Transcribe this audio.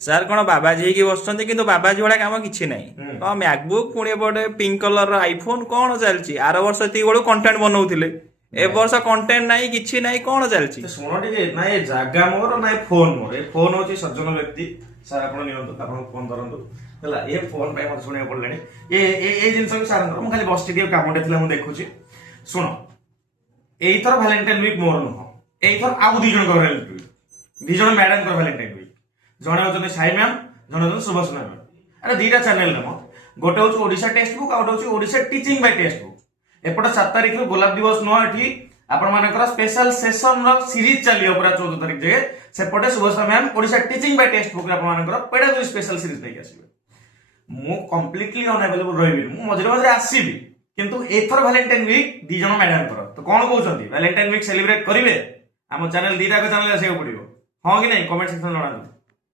Sir କଣ ବାବାଜୀ ହେଇକି ବସୁଛନ୍ତି କିନ୍ତୁ ବାବାଜୀ ଭଳିଆ କାମ କିଛି ନାହିଁ। କଣ ମ୍ୟାକବୁକ୍ ପୁଣି ଏପଟେ ପିଙ୍କ କଲର ଆଇଫୋନ କଣ ଚାଲିଛି? ଆର ବର୍ଷ ଏତିକି ବେଳକୁ କଣ୍ଟେଣ୍ଟ ବନଉଥିଲେ, ଏ ବର୍ଷ କଣ୍ଟେଣ୍ଟ ନାହିଁ କିଛି ନାହିଁ, କଣ ଚାଲିଛି? ଶୁଣ ଟିକେ, ନା ଏ ଜାଗା ମୋର ନା ଏ ଫୋନ ମୋର। ଏ ଫୋନ ହଉଛି ସଜ୍ଜନ ବ୍ୟକ୍ତି। ସାର୍ ଆପଣ ନିଅନ୍ତୁ, ଆପଣ ଫୋନ ଧରନ୍ତୁ ହେଲା। ଏ ଫୋନ ପାଇଁ ମତେ ଶୁଣିବାକୁ ପଡିଲାଣି। ଏ ଜିନିଷ ବି ସାର୍ ମୁଁ ଖାଲି ବସିଛି, ଟିକେ କାମଟେ ଥିଲା ମୁଁ ଦେଖୁଛି। ଶୁଣ, ଏଇଥର ଭାଲେଣ୍ଟାଇନ ୱିକ୍ ମୋର ନୁହଁ, ଏଇଥର ଆଉ ଦି ଜଣଙ୍କ ଭାଲେଣ୍ଟାଇନ ୱିକ୍, ଦି ଜଣ ମ୍ୟାଡାମଙ୍କର ଭାଲେଣ୍ଟାଇନ ୱିକ୍। ଜଣେ ହଉଛନ୍ତି ସାଇ ମ୍ୟାମ, ଜଣେ ହଉଛନ୍ତି ସୁଭାଷନା ମ୍ୟାମ। ଆରେ ଦିଟା ଚ୍ୟାନେଲ ନାମ, ଗୋଟେ ହଉଛି ଓଡିଶା ଟେକ୍ସଟ ବୁକ୍, ଆଉ ଗୋଟେ ହଉଛି Odisha teaching by text book. ଏପଟେ 7 ତାରିଖରୁ ଗୋଲାପ ଦିବସ ନୁହଁ, ଏଠି ଆପଣ ମାନଙ୍କର ସ୍ପେଶାଲ ସେସନ ର ସିରିଜ ଚାଲିବ ପୁରା 14 ତାରିଖ ଯାଏ। ସେପଟେ Subhashna ma'am Odisha teaching by text book ଆପଣ ମାନଙ୍କର ପେଡାଗୋଜି ସ୍ପେଶାଲ ସିରିଜ ନେଇକି ଆସିବେ। ମୁଁ କମ୍ପ୍ଲିଟଲି ଅନଆଭେଲେବୁଲ ରହିବି, ମୁଁ ମଝିରେ ମଝିରେ ଆସିବି, କିନ୍ତୁ ଏଥର ଭାଲେଣ୍ଟାଇନ ୱିକ୍ ଦି ଜଣ ମ୍ୟାଡାମଙ୍କର। ତ କଣ କହୁଛନ୍ତି, ଭାଲେଣ୍ଟାଇନ ୱିକ୍ ସେଲିବ୍ରେଟ କରିବେ? ଆମ ଚ୍ୟାନେଲ ଦିଟାକ ଚ୍ୟାନେଲ ଆସିବାକୁ ପଡିବ, ହଁ କି ନାଇଁ? କମେଣ୍ଟ ସେକ୍ସନ ଜଣାନ୍ତୁ।